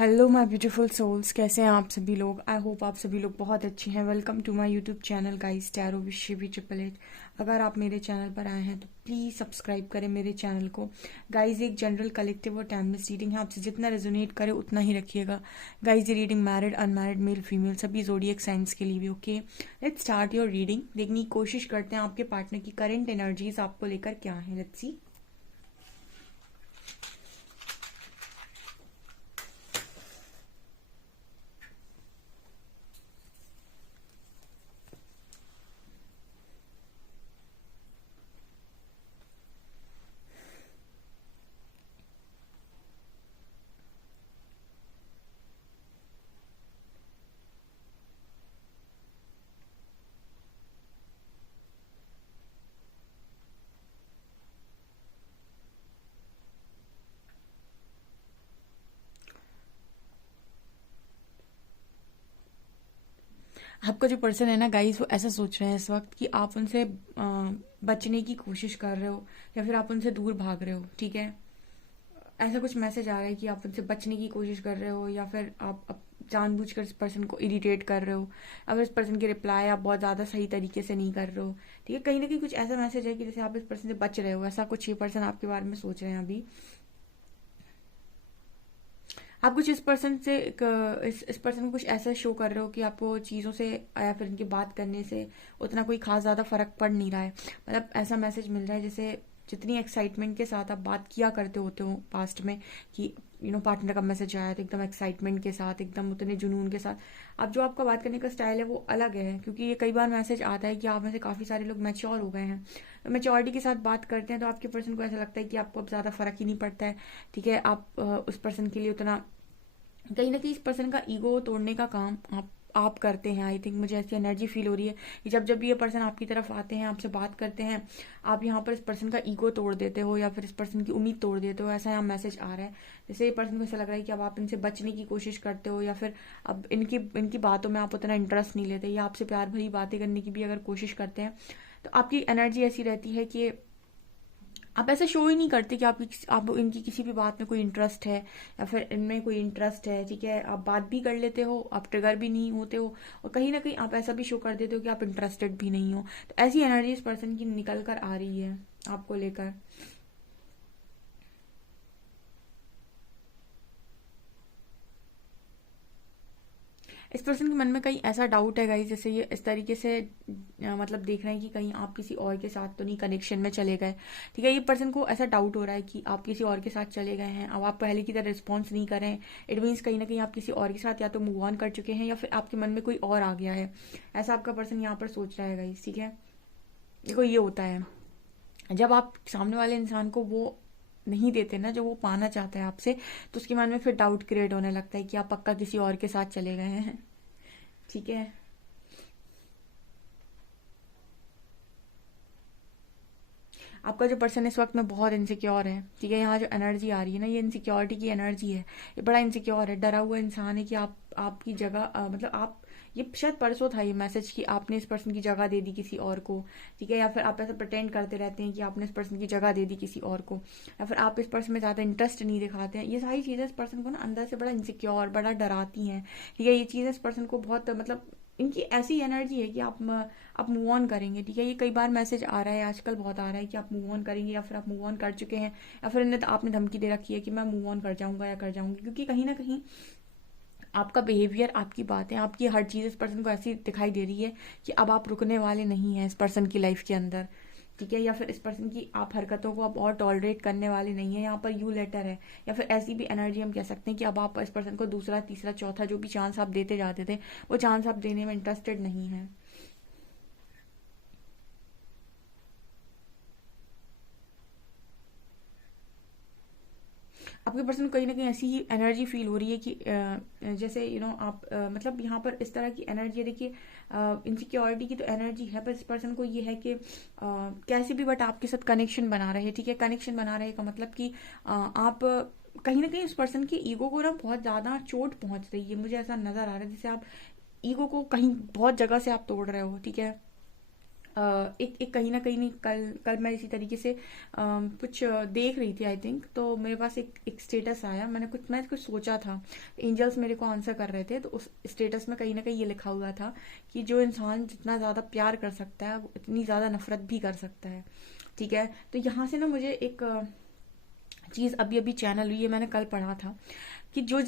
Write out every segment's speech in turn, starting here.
Hello my beautiful souls, कैसे हैं आप सभी लोग। आई होप आप सभी लोग बहुत अच्छे हैं। Welcome to my YouTube channel guys, tarot with Shivi triple eight. अगर आप मेरे चैनल पर आए हैं तो प्लीज़ सब्सक्राइब करें मेरे चैनल को। गाइस, एक जनरल कलेक्टिव और टाइमलेस रीडिंग है, आपसे जितना रेजोनेट करे उतना ही रखिएगा। गाइस, ये reading married, unmarried, male female सभी ज़ोडिएक साइंस के लिए भी okay. Let's start your reading. देखने की कोशिश करते हैं आपके पार्टनर की करंट एनर्जीज आपको लेकर क्या है। Let's see. आपका जो पर्सन है ना गाइस, वो ऐसा सोच रहे हैं इस वक्त कि आप उनसे बचने की कोशिश कर रहे हो या फिर आप उनसे दूर भाग रहे हो। ठीक है, ऐसा कुछ मैसेज आ रहा है कि आप उनसे बचने की कोशिश कर रहे हो या फिर आप जानबूझकर इस पर्सन को इरिटेट कर रहे हो। अगर इस पर्सन की रिप्लाई आप बहुत ज़्यादा सही तरीके से नहीं कर रहे हो। ठीक है, कहीं ना कहीं कुछ ऐसा मैसेज है कि जैसे आप इस पर्सन से बच रहे हो, ऐसा कुछ ये पर्सन आपके बारे में सोच रहे हैं अभी। आप कुछ इस पर्सन से इस पर्सन को कुछ ऐसा शो कर रहे हो कि आपको चीज़ों से या फिर इनकी बात करने से उतना कोई खास ज़्यादा फर्क पड़ नहीं रहा है। मतलब ऐसा मैसेज मिल रहा है जैसे जितनी एक्साइटमेंट के साथ आप बात किया करते होते हो पास्ट में कि पार्टनर का मैसेज आया तो एकदम एक्साइटमेंट के साथ, एकदम उतने जुनून के साथ। अब जो आपका बात करने का स्टाइल है वो अलग है, क्योंकि ये कई बार मैसेज आता है कि आप में से काफ़ी सारे लोग मैच्योर हो गए हैं। तो मैच्योरिटी के साथ बात करते हैं तो आपके पर्सन को ऐसा लगता है कि आपको अब ज़्यादा फर्क ही नहीं पड़ता है। ठीक है, आप उस पर्सन के लिए उतना, कहीं ना कहीं इस पर्सन का ईगो तोड़ने का काम आप करते हैं। आई थिंक मुझे ऐसी एनर्जी फील हो रही है कि जब जब भी ये पर्सन आपकी तरफ आते हैं, आपसे बात करते हैं, आप यहाँ पर इस पर्सन का ईगो तोड़ देते हो या फिर इस पर्सन की उम्मीद तोड़ देते हो। ऐसा यहाँ मैसेज आ रहा है जैसे ये पर्सन को ऐसा लग रहा है कि अब आप इनसे बचने की कोशिश करते हो या फिर अब इनकी इनकी बातों में आप उतना इंटरेस्ट नहीं लेते या आपसे प्यार भरी बातें करने की भी अगर कोशिश करते हैं तो आपकी एनर्जी ऐसी रहती है कि आप ऐसा शो ही नहीं करते कि आप इनकी किसी भी बात में कोई इंटरेस्ट है या फिर इनमें कोई इंटरेस्ट है। ठीक है, आप बात भी कर लेते हो, आप ट्रिगर भी नहीं होते हो और कहीं ना कहीं आप ऐसा भी शो कर देते हो कि आप इंटरेस्टेड भी नहीं हो। तो ऐसी एनर्जी इस पर्सन की निकल कर आ रही है आपको लेकर। इस पर्सन के मन में कहीं ऐसा डाउट है गाइस, जैसे ये इस तरीके से मतलब देख रहे हैं कि कहीं आप किसी और के साथ तो नहीं कनेक्शन में चले गए। ठीक है, ये पर्सन को ऐसा डाउट हो रहा है कि आप किसी और के साथ चले गए हैं, अब आप पहले की तरह रिस्पॉन्स नहीं कर रहे हैं। इट मीन्स कहीं ना कहीं आप किसी और के साथ या तो मूव ऑन कर चुके हैं या फिर आपके मन में कोई और आ गया है। ऐसा आपका पर्सन यहाँ पर सोच रहा है गाइस। ठीक है, देखो ये होता है जब आप सामने वाले इंसान को वो नहीं देते ना जो वो पाना चाहता है आपसे, तो उसके मन में फिर डाउट क्रिएट होने लगता है कि आप पक्का किसी और के साथ चले गए हैं। ठीक है, आपका जो पर्सन इस वक्त में बहुत इनसिक्योर है। ठीक है, यहाँ जो एनर्जी आ रही है ना, ये इनसिक्योरिटी की एनर्जी है। ये बड़ा इनसिक्योर है, डरा हुआ इंसान है कि आप आपकी जगह मतलब आप, ये शायद परसों था ये मैसेज कि आपने इस पर्सन की जगह दे दी किसी और को। ठीक है, या फिर आप ऐसा प्रटेंड करते रहते हैं कि आपने इस पर्सन की जगह दे दी किसी और को, या फिर आप इस पर्सन में ज़्यादा इंटरेस्ट नहीं दिखाते हैं। ये सारी चीज़ें इस पर्सन को ना अंदर से बड़ा इनसिक्योर, बड़ा डराती हैं। ठीक है, ये चीज़ें इस पर्सन को बहुत मतलब, इनकी ऐसी एनर्जी है कि आप मूव ऑन करेंगे। ठीक है, ये कई बार मैसेज आ रहा है, आजकल बहुत आ रहा है कि आप मूव ऑन करेंगे या फिर आप मूव ऑन कर चुके हैं या फिर इन्हें आपने धमकी दे रखी है कि मैं मूव ऑन कर जाऊंगा या कर जाऊंगी। क्योंकि कहीं ना कहीं आपका बिहेवियर, आपकी बातें, आपकी हर चीज़ इस पर्सन को ऐसी दिखाई दे रही है कि अब आप रुकने वाले नहीं हैं इस पर्सन की लाइफ के अंदर। ठीक है, या फिर इस पर्सन की आप हरकतों को अब और टॉलरेट करने वाले नहीं है। यहाँ पर यू लेटर है, या फिर ऐसी भी एनर्जी हम कह सकते हैं कि अब आप इस पर्सन को दूसरा तीसरा चौथा जो भी चांस आप देते जाते थे, वो चांस आप देने में इंटरेस्टेड नहीं है। आपके पर्सन को कहीं ना कहीं ऐसी ही एनर्जी फील हो रही है कि जैसे आप मतलब यहाँ पर इस तरह की एनर्जी है। देखिए, इनसिक्योरिटी की तो एनर्जी है, पर इस पर्सन को ये है कि कैसे भी बट आपके साथ कनेक्शन बना रहे। ठीक है, कनेक्शन बना रहे का मतलब कि आप कहीं ना कहीं उस पर्सन की ईगो को ना बहुत ज़्यादा चोट पहुंच रही है। मुझे ऐसा नज़र आ रहा है जैसे आप ईगो को कहीं बहुत जगह से आप तोड़ रहे हो। ठीक है, एक एक कहीं ना कहीं नहीं, कल कल मैं इसी तरीके से कुछ देख रही थी आई थिंक, तो मेरे पास एक स्टेटस आया, मैं कुछ सोचा था, एंजल्स मेरे को आंसर कर रहे थे, तो उस स्टेटस में कहीं ना कहीं ये लिखा हुआ था कि जो इंसान जितना ज़्यादा प्यार कर सकता है वो इतनी ज़्यादा नफरत भी कर सकता है। ठीक है, तो यहाँ से ना मुझे एक चीज़ अभी अभी चैनल हुई है, मैंने कल पढ़ा था कि जो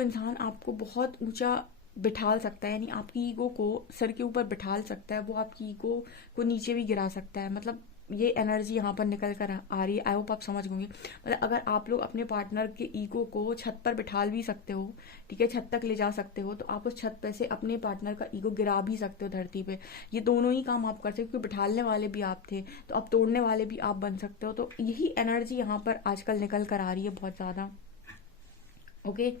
इंसान आपको बहुत ऊंचा बिठाल सकता है, यानी आपकी ईगो को सर के ऊपर बिठाल सकता है, वो आपकी ईगो को नीचे भी गिरा सकता है। मतलब ये एनर्जी यहाँ पर निकल कर आ रही है, आई होप आप समझ गए। मतलब अगर आप लोग अपने पार्टनर के ईगो को छत पर बिठाल भी सकते हो, ठीक है, छत तक ले जा सकते हो, तो आप उस छत पे से अपने पार्टनर का ईगो गिरा भी सकते हो धरती पे। ये दोनों ही काम आप कर सकते हो, क्योंकि बिठालने वाले भी आप थे, तो अब तोड़ने वाले भी आप बन सकते हो। तो यही एनर्जी यहाँ पर आजकल निकल कर आ रही है बहुत ज्यादा। ओके।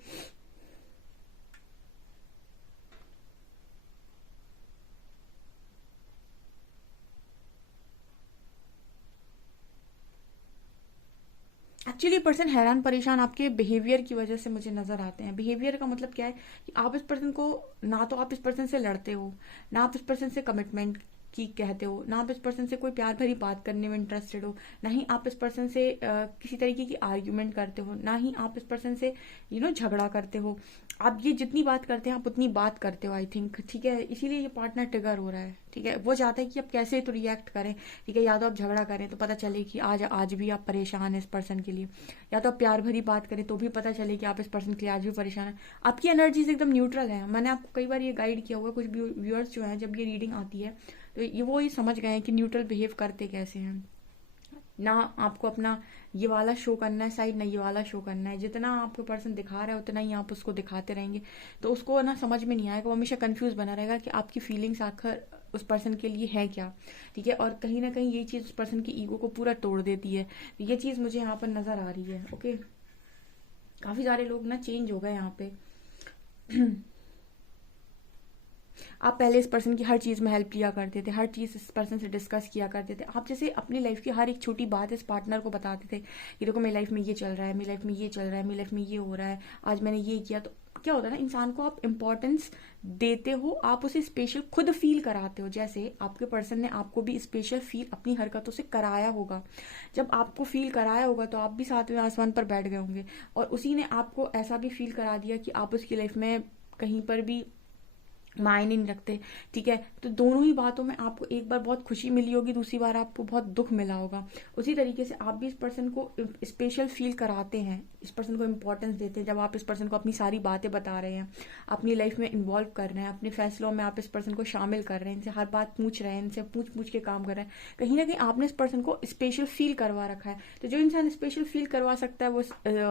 एक्चुअली पर्सन हैरान परेशान आपके बिहेवियर की वजह से मुझे नजर आते हैं। बिहेवियर का मतलब क्या है कि आप इस पर्सन को, ना तो आप इस पर्सन से लड़ते हो, ना आप इस पर्सन से कमिटमेंट की कहते हो, ना आप इस पर्सन से कोई प्यार भरी बात करने में इंटरेस्टेड हो, ना ही आप इस पर्सन से किसी तरीके की आर्ग्यूमेंट करते हो, ना ही आप इस पर्सन से झगड़ा करते हो। आप ये जितनी बात करते हैं आप उतनी बात करते हो आई थिंक। ठीक है, इसीलिए ये पार्टनर ट्रिगर हो रहा है। ठीक है, वो चाहता है कि आप कैसे तो रिएक्ट करें। ठीक है, या तो आप झगड़ा करें तो पता चले कि आज आज भी आप परेशान हैं इस पर्सन के लिए, या तो आप प्यार भरी बात करें तो भी पता चले कि आप इस पर्सन के लिए आज भी परेशान है। आपकी एनर्जीज एकदम न्यूट्रल है। मैंने आपको कई बार ये गाइड किया हुआ, कुछ व्यूअर्स जो हैं जब ये रीडिंग आती है तो ये समझ गए हैं कि न्यूट्रल बिहेव करते कैसे हैं। ना आपको अपना ये वाला शो करना है साइड, ना ये वाला शो करना है। जितना आपको पर्सन दिखा रहा है उतना ही आप उसको दिखाते रहेंगे, तो उसको ना समझ में नहीं आएगा, वो हमेशा कंफ्यूज बना रहेगा कि आपकी फीलिंग्स आखिर उस पर्सन के लिए है क्या। ठीक है, और कहीं ना कहीं ये चीज उस पर्सन की ईगो को पूरा तोड़ देती है। तो ये चीज मुझे यहाँ पर नजर आ रही है। ओके, काफी सारे लोग ना चेंज हो गए यहाँ पे। आप पहले इस पर्सन की हर चीज में हेल्प लिया करते थे, हर चीज इस पर्सन से डिस्कस किया करते थे, आप जैसे अपनी लाइफ की हर एक छोटी बात इस पार्टनर को बताते थे कि देखो मेरी लाइफ में ये चल रहा है, मेरी लाइफ में ये चल रहा है, मेरी लाइफ में ये हो रहा है, आज मैंने ये किया। तो क्या होता है ना, इंसान को आप इंपॉर्टेंस देते हो, आप उसे स्पेशल खुद फील कराते हो। जैसे आपके पर्सन ने आपको भी स्पेशल फील अपनी हरकतों से कराया होगा। जब आपको फील कराया होगा तो आप भी सातवें आसमान पर बैठ गए होंगे, और उसी ने आपको ऐसा भी फील करा दिया कि आप उसकी लाइफ में कहीं पर भी मायने नहीं रखते। ठीक है, तो दोनों ही बातों में आपको एक बार बहुत खुशी मिली होगी, दूसरी बार आपको बहुत दुख मिला होगा। उसी तरीके से आप भी इस पर्सन को स्पेशल फील कराते हैं, इस पर्सन को इम्पोर्टेंस देते हैं। जब आप इस पर्सन को अपनी सारी बातें बता रहे हैं, अपनी लाइफ में इन्वॉल्व कर रहे हैं, अपने फैसलों में आप इस पर्सन को शामिल कर रहे हैं, इनसे हर बात पूछ रहे हैं, इनसे पूछ पूछ के काम कर रहे हैं, कहीं ना कहीं आपने इस पर्सन को स्पेशल फील करवा रखा है। तो जो इंसान स्पेशल फील करवा सकता है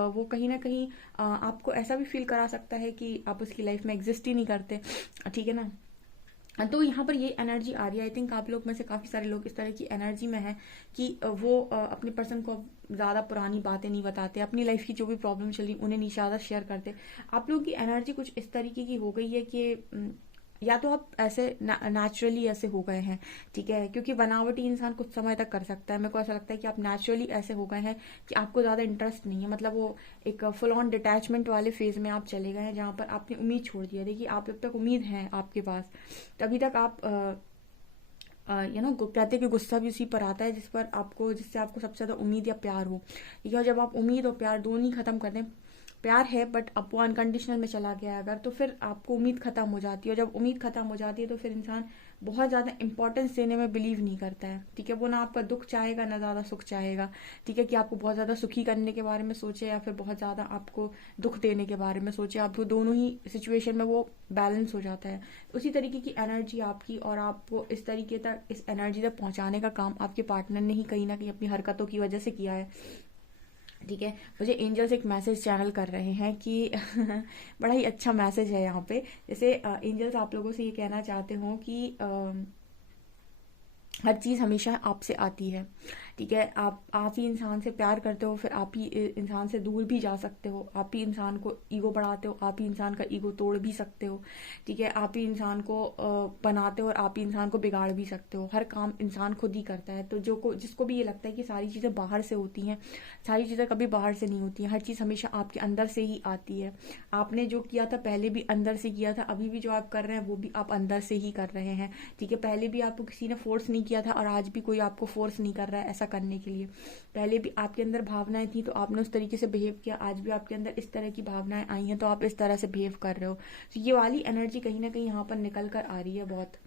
वो कहीं ना कहीं आपको ऐसा भी फील करा सकता है कि आप उसकी लाइफ में एग्जिस्ट ही नहीं करते। ठीक है ना, तो यहाँ पर ये एनर्जी आ रही है। आई थिंक आप लोग में से काफी सारे लोग इस तरह की एनर्जी में है कि वो अपने पर्सन को ज्यादा पुरानी बातें नहीं बताते, अपनी लाइफ की जो भी प्रॉब्लम चल रही उन्हें नहीं ज्यादा शेयर करते। आप लोग की एनर्जी कुछ इस तरीके की हो गई है कि या तो आप ऐसे नेचुरली ऐसे हो गए हैं। ठीक है, क्योंकि बनावटी इंसान कुछ समय तक कर सकता है, मेरे को ऐसा लगता है कि आप नेचुरली ऐसे हो गए हैं कि आपको ज्यादा इंटरेस्ट नहीं है। मतलब वो एक फुल ऑन डिटैचमेंट वाले फेज में आप चले गए हैं, जहां पर आपने उम्मीद छोड़ दी है। देखिए, आप जब तक उम्मीद है आपके पास, तभी तक आप कहते हैं कि गुस्सा भी उसी पर आता है जिससे आपको सबसे ज्यादा उम्मीद या प्यार हो। ठीक है, और जब आप उम्मीद और प्यार दोनों ही खत्म कर दें, प्यार है बट अब वो अनकंडीशनल में चला गया है अगर, तो फिर आपको उम्मीद खत्म हो जाती है। और जब उम्मीद खत्म हो जाती है तो फिर इंसान बहुत ज्यादा इंपॉर्टेंस देने में बिलीव नहीं करता है। ठीक है, वो ना आपका दुख चाहेगा ना ज्यादा सुख चाहेगा। ठीक है, कि आपको बहुत ज्यादा सुखी करने के बारे में सोचे या फिर बहुत ज्यादा आपको दुख देने के बारे में सोचे, आपको दोनों ही सिचुएशन में वो बैलेंस हो जाता है। उसी तरीके की एनर्जी आपकी, और आपको इस तरीके तक, इस एनर्जी तक पहुंचाने का काम आपके पार्टनर ने ही कहीं ना कहीं अपनी हरकतों की वजह से किया है। ठीक है, मुझे एंजल्स एक मैसेज चैनल कर रहे हैं कि बड़ा ही अच्छा मैसेज है यहाँ पे। जैसे एंजल्स आप लोगों से ये कहना चाहते हो कि हर चीज हमेशा आपसे आती है। ठीक है, आप ही इंसान से प्यार करते हो, फिर आप ही इंसान से दूर भी जा सकते हो। आप ही इंसान को ईगो बढ़ाते हो, आप ही इंसान का ईगो तोड़ भी सकते हो। ठीक है, आप ही इंसान को बनाते हो और आप ही इंसान को बिगाड़ भी सकते हो। हर काम इंसान खुद ही करता है। तो जिसको भी ये लगता है कि सारी चीज़ें बाहर से होती हैं, सारी चीज़ें कभी बाहर से नहीं होती हैं। हर चीज़ हमेशा आपके अंदर से ही आती है। आपने जो किया था पहले भी अंदर से किया था, अभी भी जो आप कर रहे हैं वो भी आप अंदर से ही कर रहे हैं। ठीक है, पहले भी आपको किसी ने फोर्स नहीं किया था और आज भी कोई आपको फोर्स नहीं कर रहा है ऐसा करने के लिए। पहले भी आपके अंदर भावनाएं थी तो आपने उस तरीके से बिहेव किया, आज भी आपके अंदर इस तरह की भावनाएं आई हैं तो आप इस तरह से बिहेव कर रहे हो। तो ये वाली एनर्जी कहीं ना कहीं यहाँ पर निकल कर आ रही है बहुत।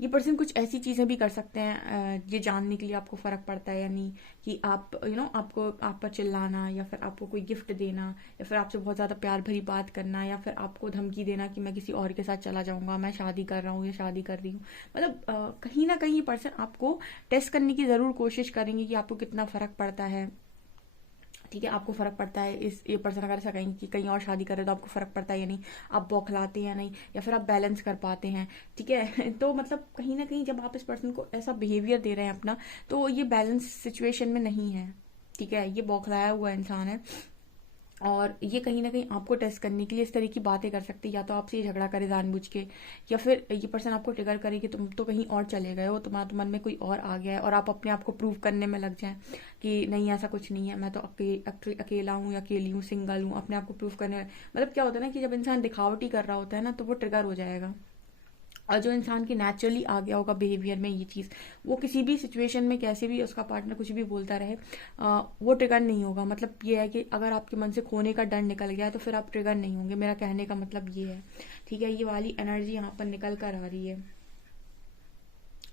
ये पर्सन कुछ ऐसी चीजें भी कर सकते हैं ये जानने के लिए आपको फर्क पड़ता है या नहीं, कि आप आपको आप पर चिल्लाना, या फिर आपको कोई गिफ्ट देना, या फिर आपसे बहुत ज्यादा प्यार भरी बात करना, या फिर आपको धमकी देना कि मैं किसी और के साथ चला जाऊंगा, मैं शादी कर रहा हूँ या शादी कर रही हूँ। मतलब कहीं ना कहीं ये पर्सन आपको टेस्ट करने की जरूर कोशिश करेंगे कि आपको कितना फर्क पड़ता है। ठीक है, आपको फर्क पड़ता है, इस ये पर्सन अगर ऐसा कहेंगे कि कहीं और शादी करे तो आपको फर्क पड़ता है या नहीं, आप बौखलाते हैं या नहीं, या फिर आप बैलेंस कर पाते हैं। ठीक है तो मतलब कहीं ना कहीं जब आप इस पर्सन को ऐसा बिहेवियर दे रहे हैं अपना, तो ये बैलेंस सिचुएशन में नहीं है। ठीक है, ये बौखलाया हुआ इंसान है और ये कहीं ना कहीं आपको टेस्ट करने के लिए इस तरह की बातें कर सकती है। या तो आपसे ये झगड़ा करे जानबूझ के, या फिर ये पर्सन आपको ट्रिगर करे कि तुम तो कहीं और चले गए हो, तुम्हारा तो मन में कोई और आ गया है, और आप अपने आप को प्रूव करने में लग जाएं कि नहीं ऐसा कुछ नहीं है, मैं तो अकेला हूँ या अकेली हूँ, सिंगल हूँ, अपने आप को प्रूव करने में। मतलब क्या होता है ना कि जब इंसान दिखावटी कर रहा होता है ना तो वो ट्रिगर हो जाएगा। और जो इंसान की नेचुरली आ गया होगा बिहेवियर में ये चीज़, वो किसी भी सिचुएशन में कैसे भी उसका पार्टनर कुछ भी बोलता रहे वो ट्रिगर नहीं होगा। मतलब ये है कि अगर आपके मन से खोने का डर निकल गया है तो फिर आप ट्रिगर नहीं होंगे, मेरा कहने का मतलब ये है। ठीक है, ये वाली एनर्जी यहाँ पर निकल कर आ रही है।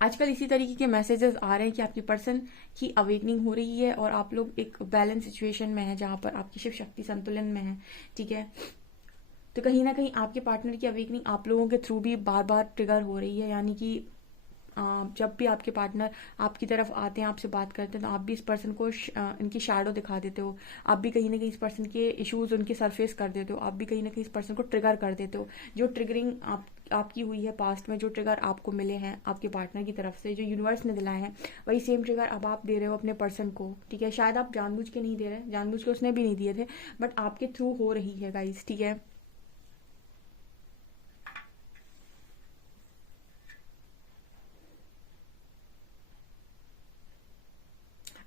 आजकल इसी तरीके के मैसेजेस आ रहे हैं कि आपकी पर्सन की अवेकनिंग हो रही है और आप लोग एक बैलेंस सिचुएशन में है जहां पर आपकी शिव शक्ति संतुलन में है। ठीक है, तो कहीं ना कहीं आपके पार्टनर की अवेकनिंग आप लोगों के थ्रू भी बार बार ट्रिगर हो रही है। यानी कि जब भी आपके पार्टनर आपकी तरफ आते हैं, आपसे बात करते हैं, तो आप भी इस पर्सन को इनकी शैडो दिखा देते हो। आप भी कहीं ना कहीं इस पर्सन के इश्यूज उनके सरफेस कर देते हो। आप भी कहीं ना कहीं इस पर्सन को ट्रिगर कर देते हो। जो ट्रिगरिंग आपकी हुई है पास्ट में, जो ट्रिगर आपको मिले हैं आपके पार्टनर की तरफ से, जो यूनिवर्स ने दिलाए हैं, वही सेम ट्रिगर अब आप दे रहे हो अपने पर्सन को। ठीक है, शायद आप जानबूझ के नहीं दे रहे, जानबूझ के उसने भी नहीं दिए थे, बट आपके थ्रू हो रही है गाइस। ठीक है,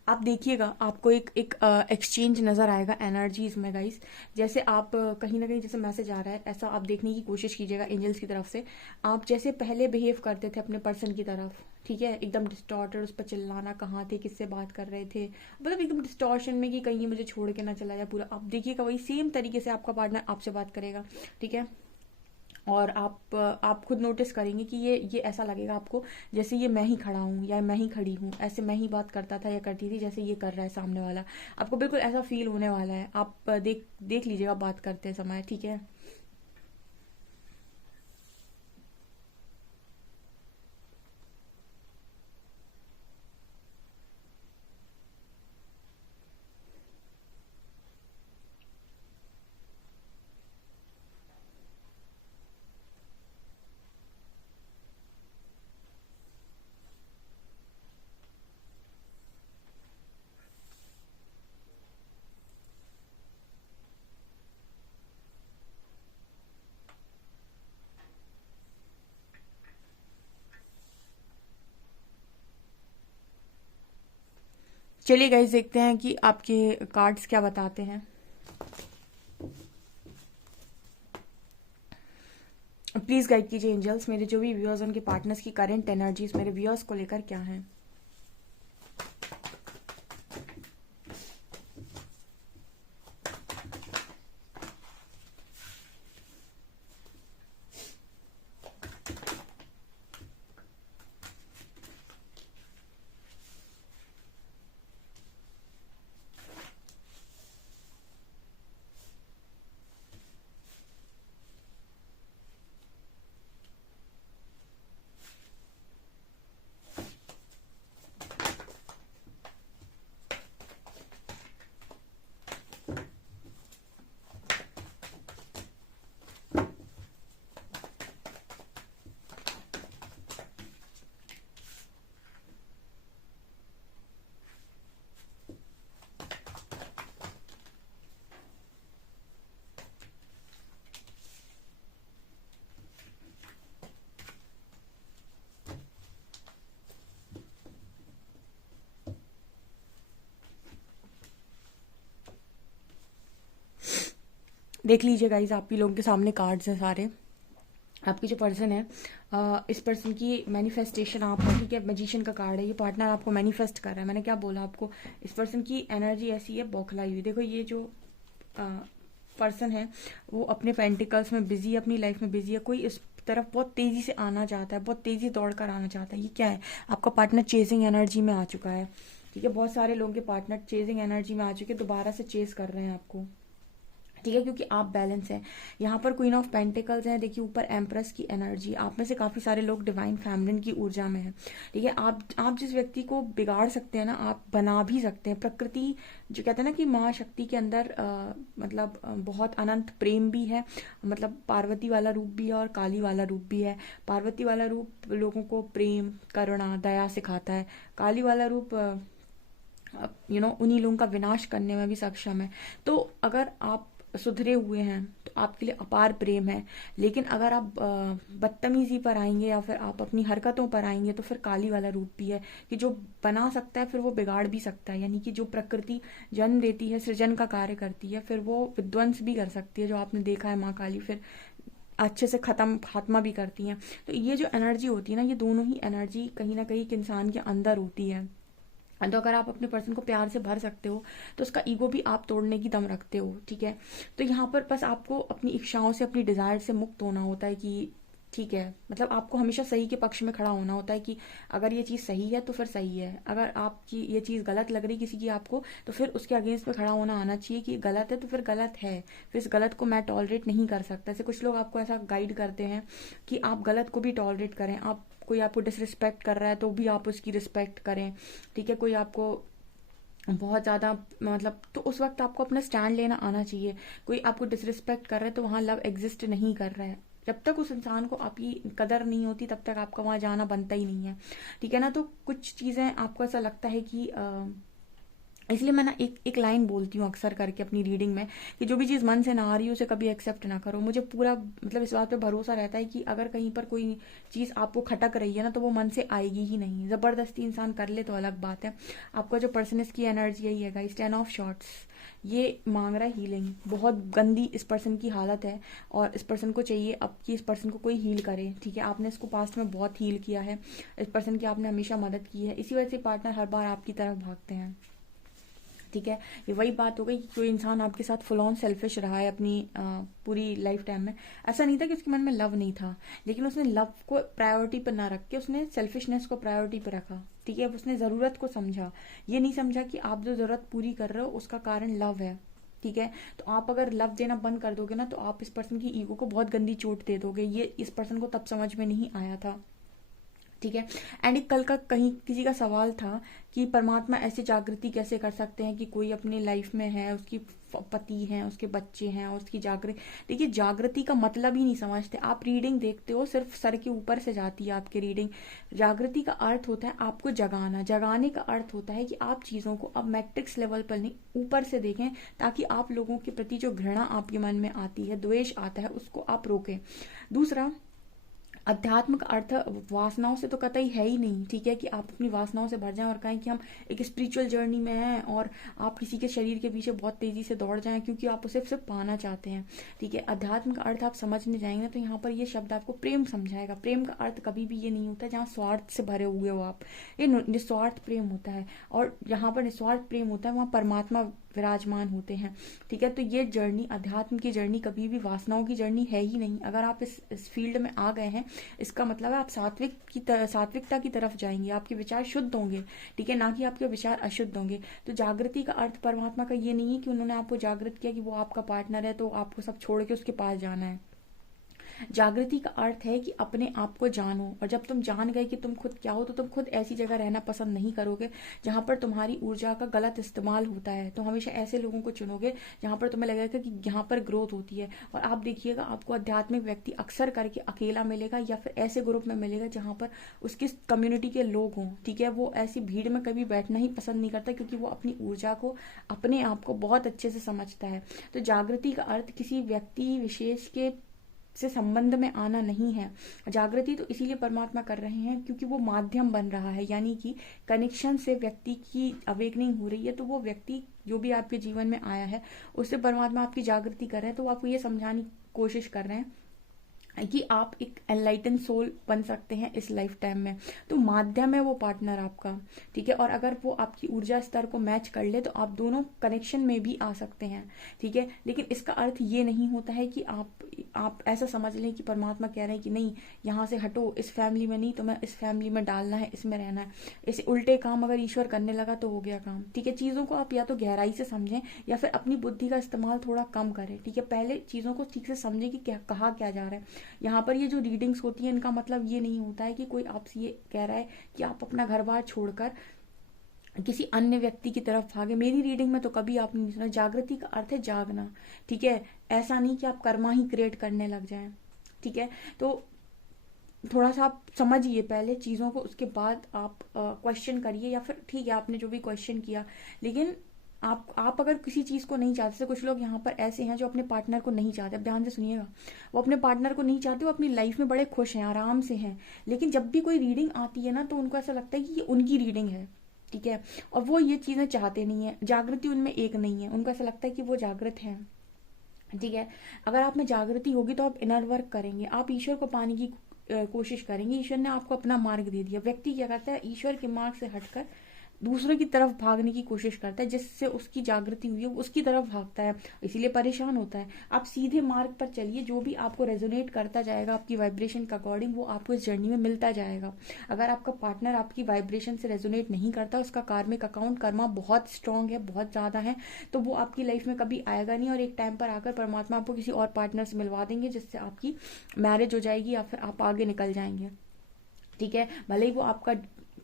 आप देखिएगा आपको एक एक एक्सचेंज नजर आएगा एनर्जीज में गाइस। जैसे आप कहीं ना कहीं जैसे मैसेज आ रहा है ऐसा आप देखने की कोशिश कीजिएगा एंजल्स की तरफ से। आप जैसे पहले बिहेव करते थे अपने पर्सन की तरफ, ठीक है, एकदम डिस्टॉर्टेड, उस पर चिल्लाना, कहाँ थे, किससे बात कर रहे थे, मतलब एकदम डिस्टॉर्शन में कि कहीं मुझे छोड़ के ना चला जाए पूरा, आप देखिएगा वही सेम तरीके से आपका पार्टनर आपसे बात करेगा। ठीक है, और आप खुद नोटिस करेंगे कि ये ऐसा लगेगा आपको जैसे ये मैं ही खड़ा हूँ या मैं ही खड़ी हूँ, ऐसे मैं ही बात करता था या करती थी जैसे ये कर रहा है सामने वाला। आपको बिल्कुल ऐसा फील होने वाला है। आप देख देख लीजिएगा बात करते समय। ठीक है, चलिए गाइस देखते हैं कि आपके कार्ड्स क्या बताते हैं। प्लीज गाइड कीजिए एंजल्स, मेरे जो भी व्यूअर्स उनके पार्टनर्स की करंट एनर्जीज मेरे व्यूअर्स को लेकर क्या है। देख लीजिए गाइज, आपके लोगों के सामने कार्ड्स हैं सारे। आपकी जो पर्सन है, इस पर्सन की मैनिफेस्टेशन आप है, ठीक है, मैजिशियन का कार्ड है। ये पार्टनर आपको मैनिफेस्ट कर रहा है। मैंने क्या बोला आपको, इस पर्सन की एनर्जी ऐसी है, बौखलाई हुई। देखो ये जो पर्सन है वो अपने पेंटिकल्स में बिजी है, अपनी लाइफ में बिजी है। कोई इस तरफ बहुत तेजी से आना चाहता है, बहुत तेजी दौड़ कर आना चाहता है। ये क्या है, आपका पार्टनर चेजिंग एनर्जी में आ चुका है, ठीक है। बहुत सारे लोगों के पार्टनर चेजिंग एनर्जी में आ चुके हैं, दोबारा से चेज कर रहे हैं आपको, ठीक है, क्योंकि आप बैलेंस हैं। यहाँ पर क्वीन ऑफ पेंटिकल्स है, देखिए ऊपर एम्प्रेस की एनर्जी। आप में से काफी सारे लोग डिवाइन फेमिनिन की ऊर्जा में है, ठीक है। आप जिस व्यक्ति को बिगाड़ सकते हैं ना, आप बना भी सकते हैं। प्रकृति जो कहते हैं ना कि माँ शक्ति के अंदर मतलब बहुत अनंत प्रेम भी है, मतलब पार्वती वाला रूप भी है और काली वाला रूप भी है। पार्वती वाला रूप लोगों को प्रेम, करुणा, दया सिखाता है। काली वाला रूप उन्हीं लोगों का विनाश करने में भी सक्षम है। तो अगर आप सुधरे हुए हैं तो आपके लिए अपार प्रेम है। लेकिन अगर आप बदतमीजी पर आएंगे या फिर आप अपनी हरकतों पर आएंगे तो फिर काली वाला रूप भी है कि जो बना सकता है फिर वो बिगाड़ भी सकता है। यानी कि जो प्रकृति जन्म देती है, सृजन का कार्य करती है, फिर वो विध्वंस भी कर सकती है, जो आपने देखा है माँ काली फिर अच्छे से खत्म खात्मा भी करती हैं। तो ये जो एनर्जी होती है ना, ये दोनों ही एनर्जी कहीं ना कहीं एक इंसान के अंदर होती है। तो अगर आप अपने पर्सन को प्यार से भर सकते हो तो उसका ईगो भी आप तोड़ने की दम रखते हो, ठीक है। तो यहाँ पर बस आपको अपनी इच्छाओं से, अपनी डिजायर से मुक्त होना होता है कि ठीक है, मतलब आपको हमेशा सही के पक्ष में खड़ा होना होता है कि अगर ये चीज़ सही है तो फिर सही है, अगर आपकी ये चीज़ गलत लग रही किसी की आपको, तो फिर उसके अगेंस्ट में खड़ा होना आना चाहिए कि गलत है तो फिर गलत है, फिर इस गलत को मैं टॉलरेट नहीं कर सकता। ऐसे कुछ लोग आपको ऐसा गाइड करते हैं कि आप गलत को भी टॉलरेट करें। आप कोई आपको डिसरिस्पेक्ट कर रहा है तो भी आप उसकी रिस्पेक्ट करें, ठीक है। कोई आपको बहुत ज़्यादा मतलब, तो उस वक्त आपको अपना स्टैंड लेना आना चाहिए। कोई आपको डिसरिस्पेक्ट कर रहा है तो वहाँ लव एग्जिस्ट नहीं कर रहा है। जब तक उस इंसान को आपकी कदर नहीं होती तब तक आपका वहाँ जाना बनता ही नहीं है, ठीक है ना। तो कुछ चीज़ें आपको ऐसा लगता है कि इसलिए मैं ना एक एक लाइन बोलती हूँ अक्सर करके अपनी रीडिंग में कि जो भी चीज़ मन से ना आ रही है उसे कभी एक्सेप्ट ना करो। मुझे पूरा मतलब इस बात पे भरोसा रहता है कि अगर कहीं पर कोई चीज़ आपको खटक रही है ना तो वो मन से आएगी ही नहीं। ज़बरदस्ती इंसान कर ले तो अलग बात है। आपका जो पर्सन इसकी एनर्जी यही है गाइस, 10 ऑफ शॉर्ट्स। ये मांग रहा है हीलिंग, बहुत गंदी इस पर्सन की हालत है और इस पर्सन को चाहिए अब कि इस पर्सन को कोई हील करे, ठीक है। आपने इसको पास्ट में बहुत हील किया है, इस पर्सन की आपने हमेशा मदद की है, इसी वजह से पार्टनर हर बार आपकी तरफ भागते हैं, ठीक है। ये वही बात हो गई कि कोई इंसान आपके साथ फुल ऑन सेल्फिश रहा है अपनी पूरी लाइफ टाइम में। ऐसा नहीं था कि उसके मन में लव नहीं था, लेकिन उसने लव को प्रायोरिटी पर ना रख के उसने सेल्फिशनेस को प्रायोरिटी पर रखा, ठीक है। उसने ज़रूरत को समझा, ये नहीं समझा कि आप जो ज़रूरत पूरी कर रहे हो उसका कारण लव है, ठीक है। तो आप अगर लव देना बंद कर दोगे ना तो आप इस पर्सन की ईगो को बहुत गंदी चोट दे दोगे। ये इस पर्सन को तब समझ में नहीं आया था, ठीक है। एंड एक कल का कहीं किसी का सवाल था कि परमात्मा ऐसे जागृति कैसे कर सकते हैं कि कोई अपनी लाइफ में है, उसकी पति हैं, उसके बच्चे हैं और उसकी जागृति। देखिए जागृति का मतलब ही नहीं समझते आप। रीडिंग देखते हो सिर्फ सर के ऊपर से जाती है आपकी रीडिंग। जागृति का अर्थ होता है आपको जगाना, जगाने का अर्थ होता है कि आप चीज़ों को अब मैट्रिक्स लेवल पर नहीं ऊपर से देखें, ताकि आप लोगों के प्रति जो घृणा आपके मन में आती है, द्वेष आता है, उसको आप रोकें। दूसरा, अध्यात्म का अर्थ वासनाओं से तो कतई है ही नहीं, ठीक है, कि आप अपनी वासनाओं से भर जाएं और कहें कि हम एक स्पिरिचुअल जर्नी में हैं और आप किसी के शरीर के पीछे बहुत तेजी से दौड़ जाएं क्योंकि आप उसे सिर्फ पाना चाहते हैं, ठीक है। अध्यात्म का अर्थ आप समझने जाएंगे तो यहाँ पर ये शब्द आपको प्रेम समझाएगा। प्रेम का अर्थ कभी भी ये नहीं होता जहाँ स्वार्थ से भरे हुए हो आप, ये निस्वार्थ प्रेम होता है। और जहाँ पर निस्वार्थ प्रेम होता है वहाँ परमात्मा विराजमान होते हैं, ठीक है। तो ये जर्नी, अध्यात्म की जर्नी कभी भी वासनाओं की जर्नी है ही नहीं। अगर आप इस फील्ड में आ गए हैं, इसका मतलब है आप सात्विकता की तरफ जाएंगे, आपके विचार शुद्ध होंगे, ठीक है, ना कि आपके विचार अशुद्ध होंगे। तो जागृति का अर्थ परमात्मा का ये नहीं है कि उन्होंने आपको जागृत किया कि वो आपका पार्टनर है तो आपको सब छोड़ के उसके पास जाना है। जागृति का अर्थ है कि अपने आप को जानो, और जब तुम जान गए कि तुम खुद क्या हो तो तुम खुद ऐसी जगह रहना पसंद नहीं करोगे जहां पर तुम्हारी ऊर्जा का गलत इस्तेमाल होता है। तो हमेशा ऐसे लोगों को चुनोगे जहां पर तुम्हें लगेगा कि यहाँ पर ग्रोथ होती है। और आप देखिएगा आपको आध्यात्मिक व्यक्ति अक्सर करके अकेला मिलेगा या फिर ऐसे ग्रुप में मिलेगा जहां पर उसकी कम्युनिटी के लोग हों, ठीक है। वो ऐसी भीड़ में कभी बैठना ही पसंद नहीं करता क्योंकि वो अपनी ऊर्जा को, अपने आप को बहुत अच्छे से समझता है। तो जागृति का अर्थ किसी व्यक्ति विशेष के से संबंध में आना नहीं है। जागृति तो इसीलिए परमात्मा कर रहे हैं क्योंकि वो माध्यम बन रहा है, यानी कि कनेक्शन से व्यक्ति की अवेकनिंग हो रही है। तो वो व्यक्ति जो भी आपके जीवन में आया है उससे परमात्मा आपकी जागृति कर रहे हैं। तो आपको ये समझाने की कोशिश कर रहे हैं कि आप एक एनलाइटन सोल बन सकते हैं इस लाइफ टाइम में। तो माध्यम है वो पार्टनर आपका, ठीक है। और अगर वो आपकी ऊर्जा स्तर को मैच कर ले तो आप दोनों कनेक्शन में भी आ सकते हैं, ठीक है। लेकिन इसका अर्थ ये नहीं होता है कि आप ऐसा समझ लें कि परमात्मा कह रहे हैं कि नहीं यहाँ से हटो, इस फैमिली में नहीं, तो मैं इस फैमिली में डालना है, इसमें रहना है। इसे उल्टे काम अगर ईश्वर करने लगा तो हो गया काम, ठीक है। चीज़ों को आप या तो गहराई से समझें या फिर अपनी बुद्धि का इस्तेमाल थोड़ा कम करें, ठीक है। पहले चीज़ों को ठीक से समझें कि क्या कहा क्या जा रहा है। यहाँ पर ये जो रीडिंग्स होती है इनका मतलब ये नहीं होता है कि कोई आपसे ये कह रहा है कि आप अपना घर बार छोड़कर किसी अन्य व्यक्ति की तरफ भागे। मेरी रीडिंग में तो कभी आपने नहीं सुना। जागृति का अर्थ है जागना, ठीक है। ऐसा नहीं कि आप कर्मा ही क्रिएट करने लग जाएं, ठीक है। तो थोड़ा सा आप समझिए पहले चीज़ों को, उसके बाद आप क्वेश्चन करिए, या फिर ठीक है आपने जो भी क्वेश्चन किया, लेकिन आप अगर किसी चीज़ को नहीं चाहते, कुछ लोग यहाँ पर ऐसे हैं जो अपने पार्टनर को नहीं चाहते। अब ध्यान से सुनिएगा, वो अपने पार्टनर को नहीं चाहते, वो अपनी लाइफ में बड़े खुश हैं, आराम से हैं। लेकिन जब भी कोई रीडिंग आती है ना तो उनको ऐसा लगता है कि ये उनकी रीडिंग है, ठीक है। और वो ये चीज़ें चाहते नहीं है, जागृति उनमें एक नहीं है। उनको ऐसा लगता है कि वो जागृत है, ठीक है। अगर आप में जागृति होगी तो आप इनर वर्क करेंगे, आप ईश्वर को पाने की कोशिश करेंगे। ईश्वर ने आपको अपना मार्ग दे दिया। व्यक्ति क्या करता है, ईश्वर के मार्ग से हटकर दूसरे की तरफ भागने की कोशिश करता है, जिससे उसकी जागृति हुई है उसकी तरफ भागता है, इसीलिए परेशान होता है। आप सीधे मार्ग पर चलिए, जो भी आपको रेजोनेट करता जाएगा आपकी वाइब्रेशन के अकॉर्डिंग, वो आपको इस जर्नी में मिलता जाएगा। अगर आपका पार्टनर आपकी वाइब्रेशन से रेजोनेट नहीं करता, उसका कार्मिक अकाउंट कर्मा बहुत स्ट्रांग है, बहुत ज़्यादा है, तो वो आपकी लाइफ में कभी आएगा नहीं। और एक टाइम पर आकर परमात्मा आपको किसी और पार्टनर से मिलवा देंगे, जिससे आपकी मैरिज हो जाएगी या फिर आप आगे निकल जाएंगे, ठीक है। भले ही वो आपका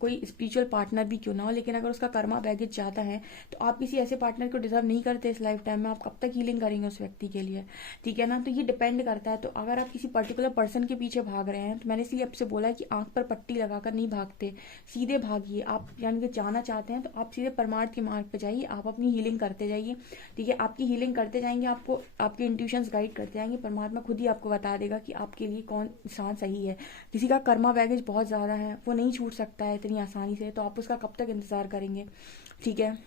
कोई स्पिरिचुअल पार्टनर भी क्यों ना हो, लेकिन अगर उसका कर्मा बैगेज ज्यादा है तो आप किसी ऐसे पार्टनर को डिजर्व नहीं करते इस लाइफ टाइम में। आप कब तक हीलिंग करेंगे उस व्यक्ति के लिए, ठीक है ना। तो ये डिपेंड करता है। तो अगर आप किसी पर्टिकुलर पर्सन के पीछे भाग रहे हैं, तो मैंने इसलिए आपसे बोला है कि आंख पर पट्टी लगाकर नहीं भागते, सीधे भागिए। आप यानी कि जाना चाहते हैं तो आप सीधे परमार्थ के मार्ग पर जाइए, आप अपनी हीलिंग करते जाइए, ठीक है। आपकी हीलिंग करते जाएंगे, आपको आपके इंट्यूशंस गाइड करते जाएंगे, परमात्मा खुद ही आपको बता देगा कि आपके लिए कौन इंसान सही है। किसी का कर्मा बैगेज बहुत ज्यादा है, वो नहीं छूट सकता है इतनी आसानी से, तो आप उसका कब तक इंतजार करेंगे, ठीक है।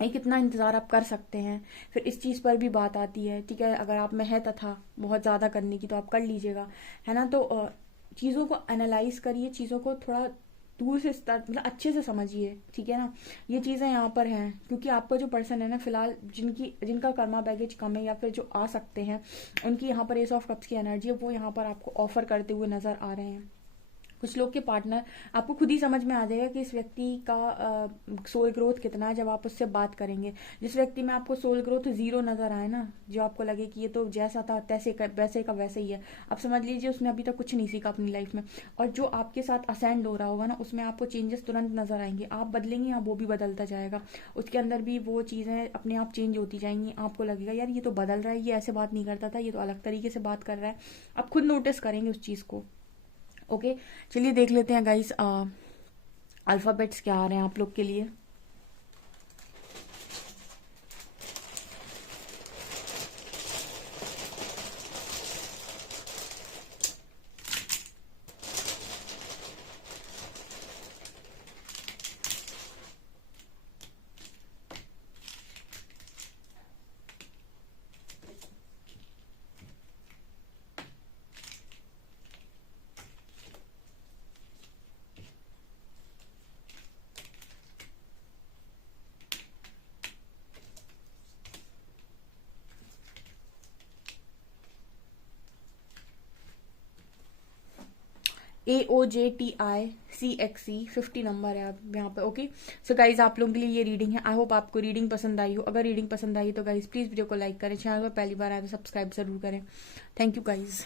एक कितना इंतजार आप कर सकते हैं। फिर इस चीज पर भी बात आती है, ठीक है। अगर आप में है तथा बहुत ज्यादा करने की तो आप कर लीजिएगा, है ना। तो चीजों को एनालाइज करिए, चीजों को थोड़ा दूर से मतलब अच्छे से समझिए, ठीक है ना। ये चीजें यहाँ पर हैं क्योंकि आपका जो पर्सन है ना फिलहाल, जिनका कर्मा बैगेज कम है या फिर जो आ सकते हैं, उनकी यहाँ पर एस ऑफ कप्स की एनर्जी है, वो यहाँ पर आपको ऑफर करते हुए नजर आ रहे हैं। कुछ लोग के पार्टनर, आपको खुद ही समझ में आ जाएगा कि इस व्यक्ति का सोल ग्रोथ कितना है जब आप उससे बात करेंगे। जिस व्यक्ति में आपको सोल ग्रोथ 0 नजर आए ना, जो आपको लगे कि ये तो जैसा था वैसे का वैसे ही है, आप समझ लीजिए उसने अभी तक कुछ नहीं सीखा अपनी लाइफ में। और जो आपके साथ असेंड हो रहा होगा ना, उसमें आपको चेंजेस तुरंत नजर आएंगे। आप बदलेंगे या वो भी बदलता जाएगा, उसके अंदर भी वो चीजें अपने आप चेंज होती जाएंगी। आपको लगेगा यार ये तो बदल रहा है, ये ऐसे बात नहीं करता था, ये तो अलग तरीके से बात कर रहा है। आप खुद नोटिस करेंगे उस चीज को, ओके। चलिए देख लेते हैं गाइस अल्फाबेट्स क्या आ रहे हैं आप लोग के लिए। AOJTICXC 50 नंबर है आप यहाँ पे, ओके। सो गाइज आप लोगों के लिए ये रीडिंग है। आई होप आपको रीडिंग पसंद आई हो। अगर रीडिंग पसंद आई तो गाइज प्लीज वीडियो को लाइक करें, चैनल पर पहली बार आए तो सब्सक्राइब जरूर करें। Thank you guys.